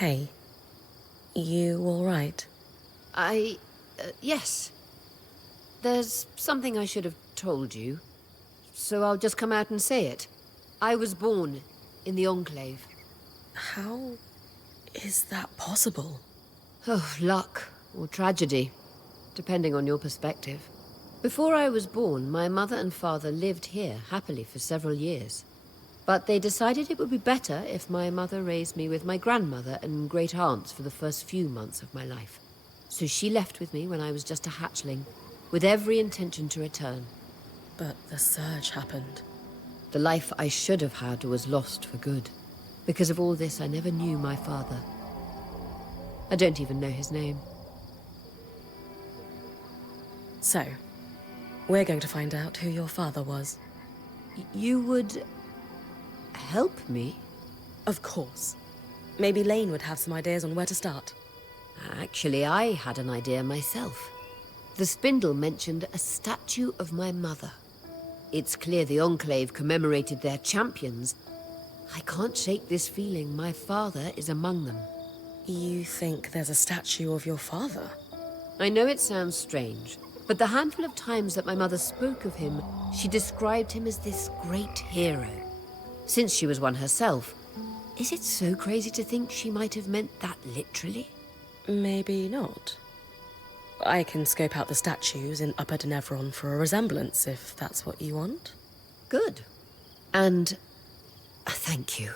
Hey, you all right? Yes. There's something I should have told you, so I'll just come out and say it. I was born in the Enclave. How is that possible? Oh, luck or tragedy, depending on your perspective. Before I was born, my mother and father lived here happily for several years. But they decided it would be better if my mother raised me with my grandmother and great aunts for the first few months of my life. So she left with me when I was just a hatchling, with every intention to return. But the surge happened. The life I should have had was lost for good. Because of all this, I never knew my father. I don't even know his name. So, we're going to find out who your father was. You would help me? Of course. Maybe Lane would have some ideas on where to start. Actually, I had an idea myself. The spindle mentioned a statue of my mother. It's clear the Enclave commemorated their champions. I can't shake this feeling my father is among them. You think there's a statue of your father? I know it sounds strange, but the handful of times that my mother spoke of him, she described him as this great hero. Since she was one herself, is it so crazy to think she might have meant that literally? Maybe not. I can scope out the statues in Upper Denevron for a resemblance, if that's what you want. Good. And thank you.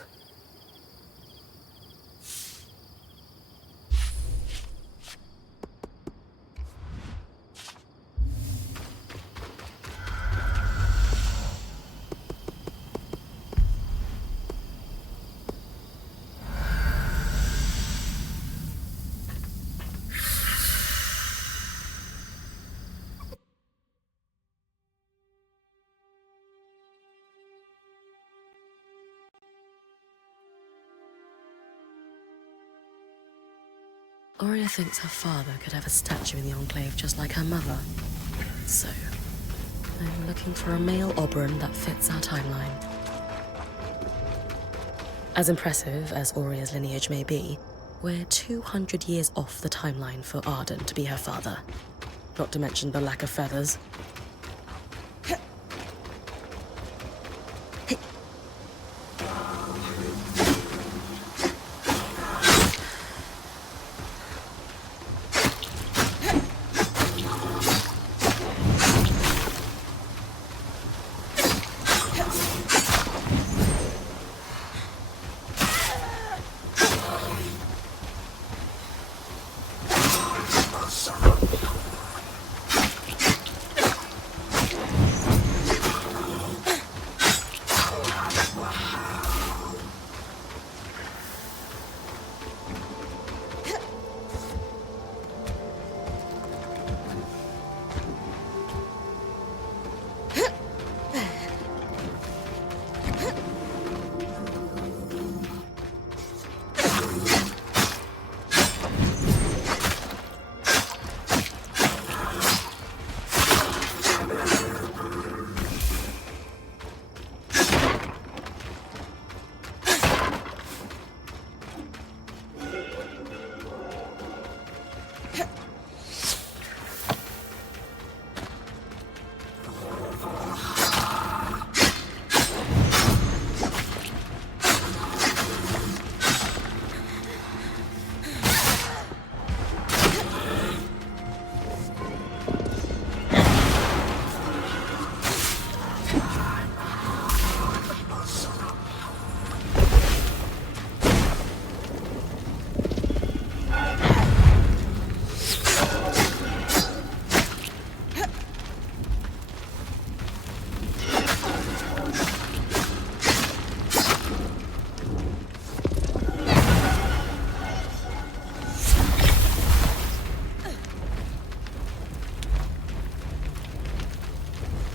Aurea thinks her father could have a statue in the Enclave just like her mother. So, I'm looking for a male Oberon that fits our timeline. As impressive as Aurea's lineage may be, we're 200 years off the timeline for Arden to be her father. Not to mention the lack of feathers.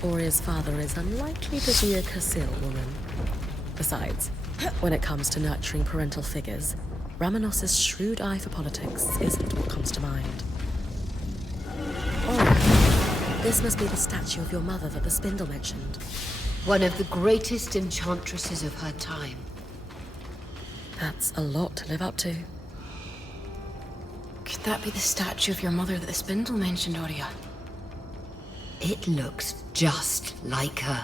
Aurea's father is unlikely to be a Casil woman. Besides, when it comes to nurturing parental figures, Ramanos's shrewd eye for politics isn't what comes to mind. Aurea, this must be the statue of your mother that the spindle mentioned. One of the greatest enchantresses of her time. That's a lot to live up to. Could that be the statue of your mother that the spindle mentioned, Aurea? It looks just like her.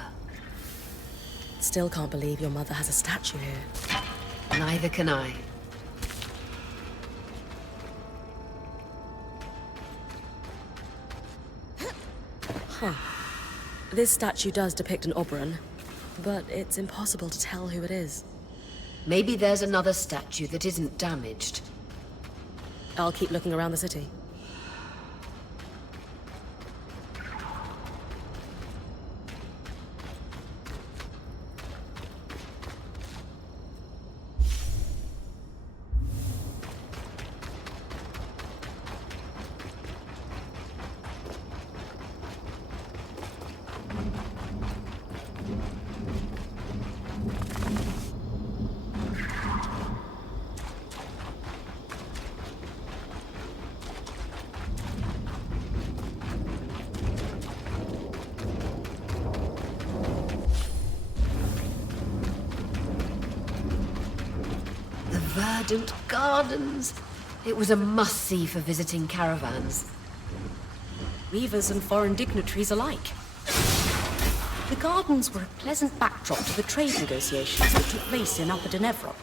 Still can't believe your mother has a statue here. Neither can I. Huh. This statue does depict an Oberon, but it's impossible to tell who it is. Maybe there's another statue that isn't damaged. I'll keep looking around the city. The verdant gardens. It was a must-see for visiting caravans. Weavers and foreign dignitaries alike. The gardens were a pleasant backdrop to the trade negotiations that took place in Upper Denevra.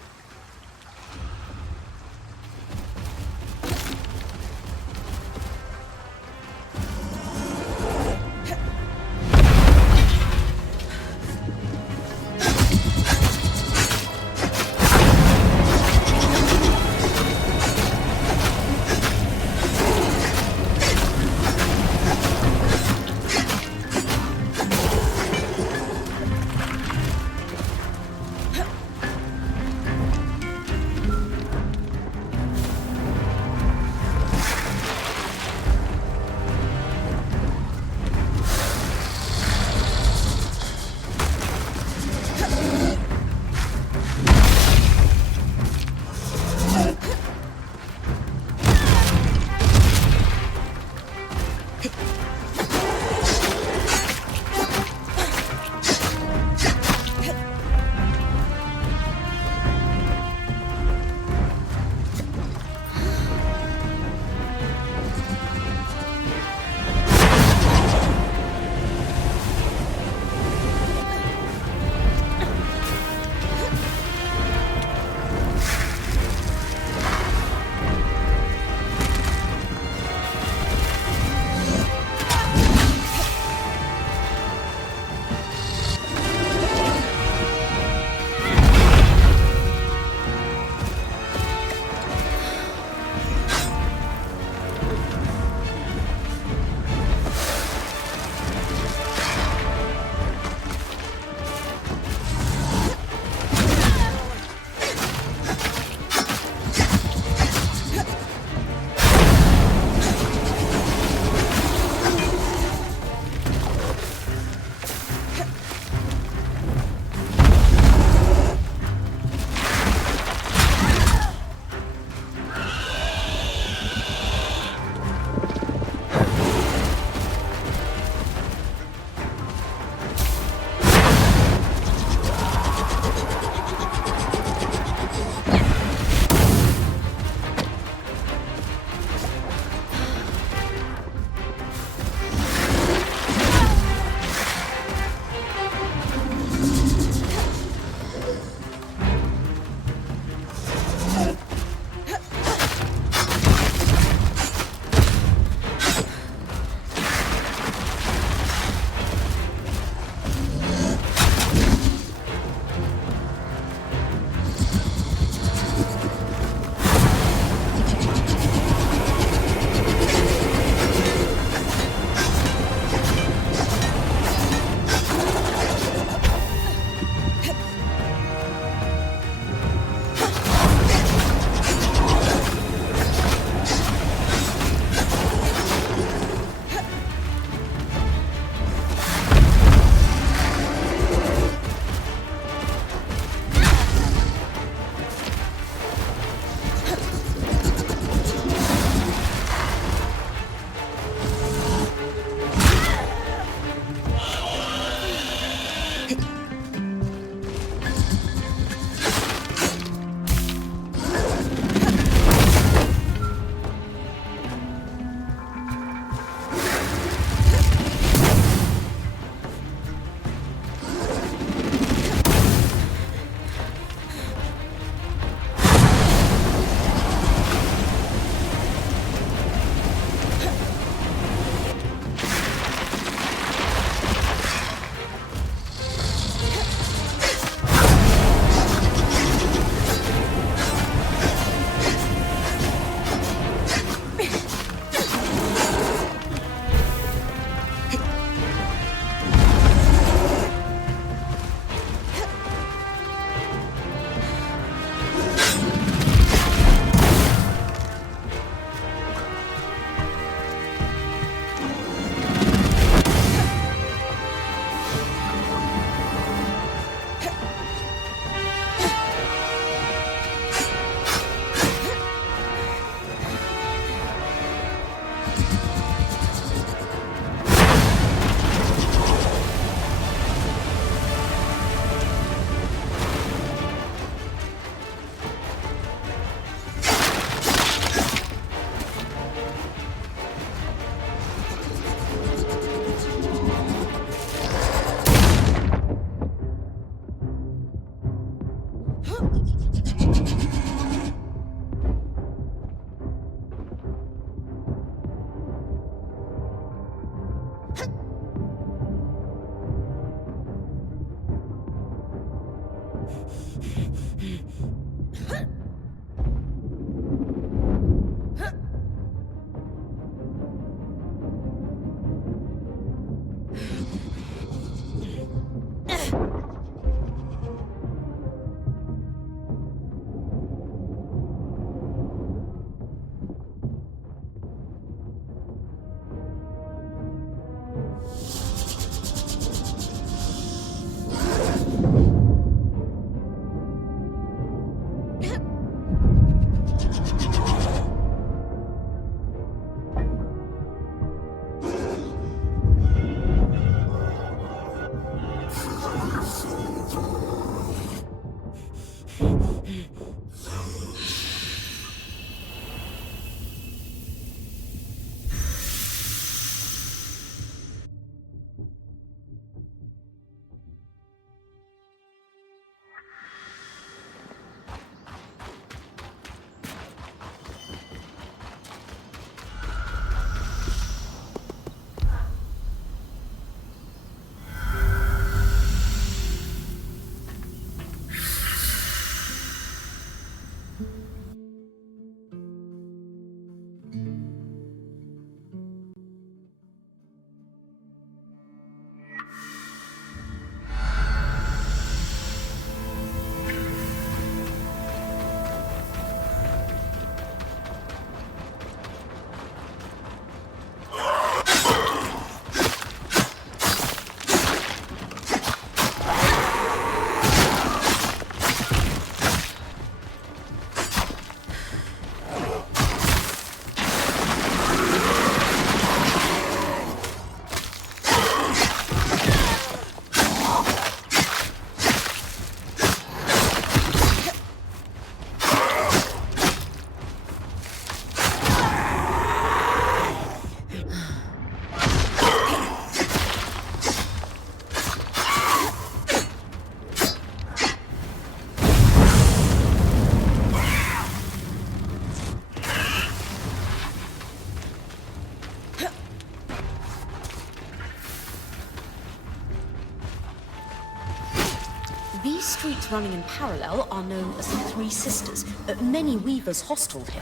These streets running in parallel are known as the Three Sisters. Many weavers hosteled here.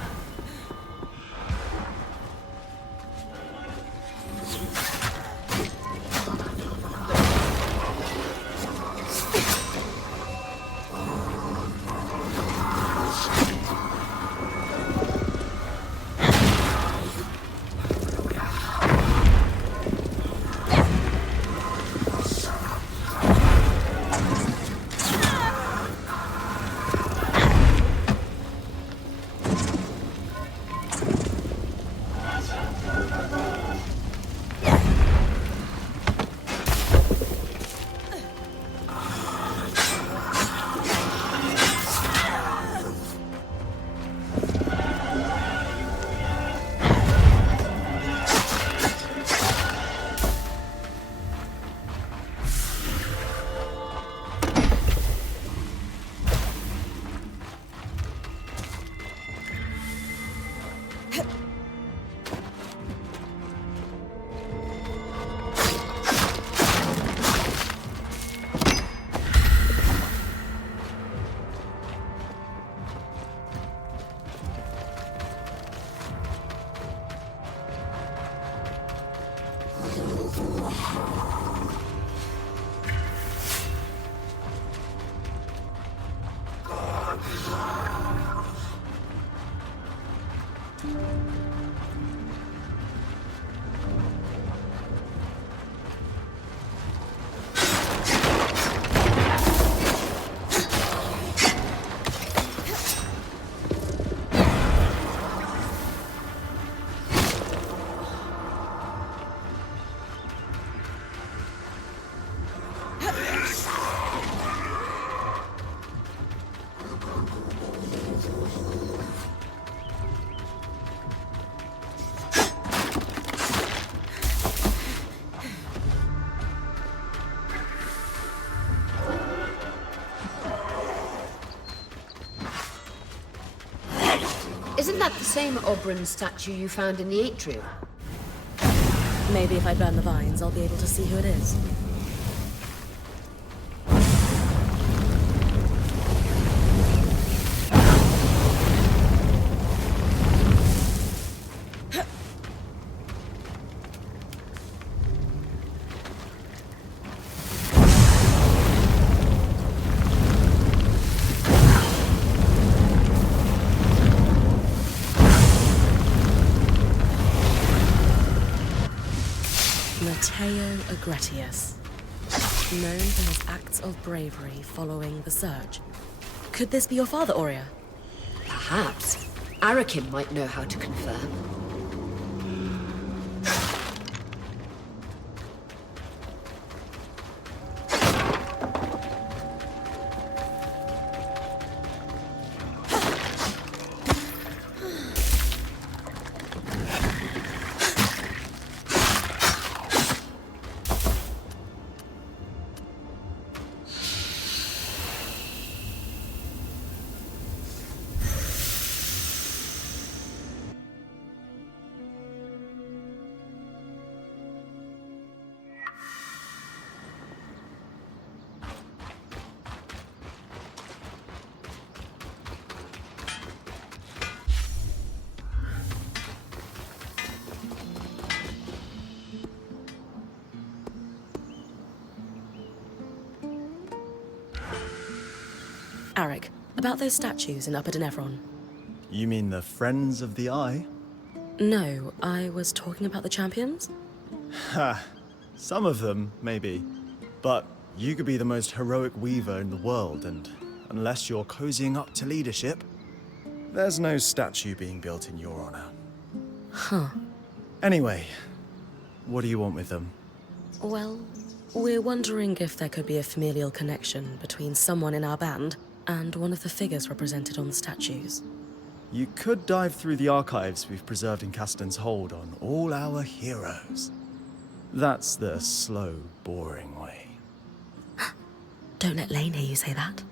Isn't that the same Oberon statue you found in the atrium? Maybe if I burn the vines, I'll be able to see who it is. Mateo Agretius, known for his acts of bravery following the Surge. Could this be your father, Aurea? Perhaps. Arakim might know how to confirm. Arik, about those statues in Upper Denevron. You mean the Friends of the Eye? No, I was talking about the champions. Ha! Some of them, maybe. But you could be the most heroic weaver in the world, and unless you're cozying up to leadership, there's no statue being built in your honor. Huh. Anyway, what do you want with them? Well, we're wondering if there could be a familial connection between someone in our band and one of the figures represented on the statues. You could dive through the archives we've preserved in Casten's Hold on all our heroes. That's the slow, boring way. Don't let Lane hear you say that.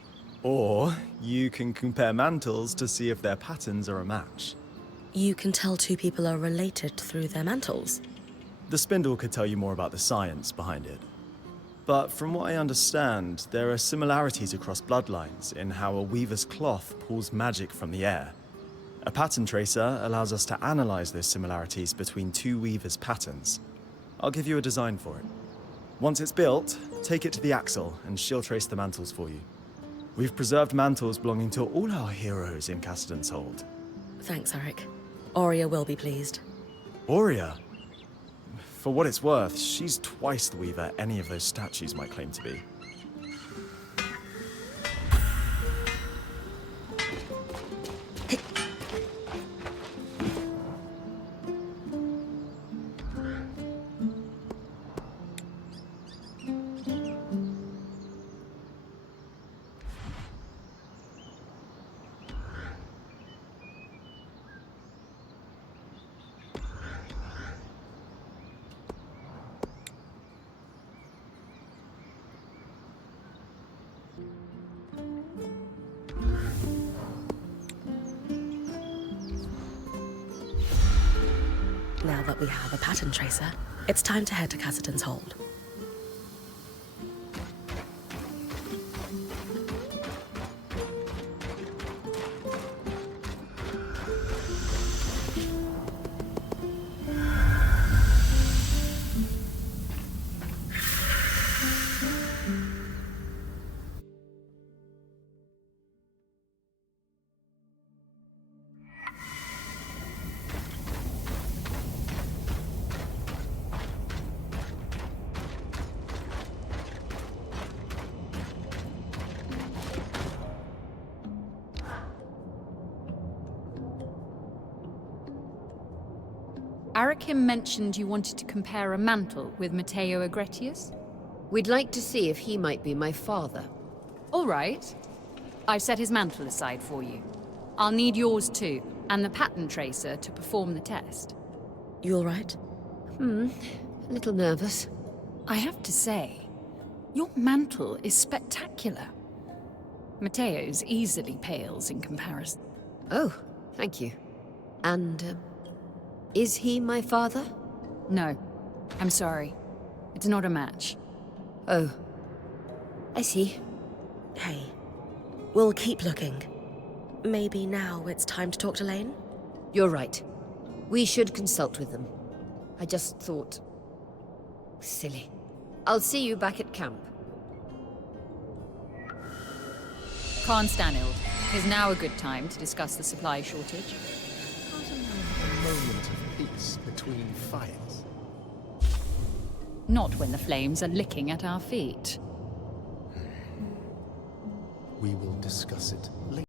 Or you can compare mantles to see if their patterns are a match. You can tell two people are related through their mantles. The spindle could tell you more about the science behind it. But from what I understand, there are similarities across bloodlines in how a weaver's cloth pulls magic from the air. A pattern tracer allows us to analyze those similarities between two weavers' patterns. I'll give you a design for it. Once it's built, take it to the Axle and she'll trace the mantles for you. We've preserved mantles belonging to all our heroes in Casten's Hold. Thanks, Arik. Aurea will be pleased. Aurea? For what it's worth, she's twice the weaver any of those statues might claim to be. Now that we have a pattern tracer, it's time to head to Cassidon's Hold. Arakim mentioned you wanted to compare a mantle with Mateo Agretius? We'd like to see if he might be my father. All right. I've set his mantle aside for you. I'll need yours too, and the pattern tracer to perform the test. You all right? A little nervous. I have to say, your mantle is spectacular. Mateo's easily pales in comparison. Oh, thank you. And, is he my father? No. I'm sorry. It's not a match. Oh. I see. Hey, we'll keep looking. Maybe now it's time to talk to Lane? You're right. We should consult with them. I just thought... silly. I'll see you back at camp. Khan Stanild, is now a good time to discuss the supply shortage? A moment of peace between fires. Not when the flames are licking at our feet. We will discuss it later.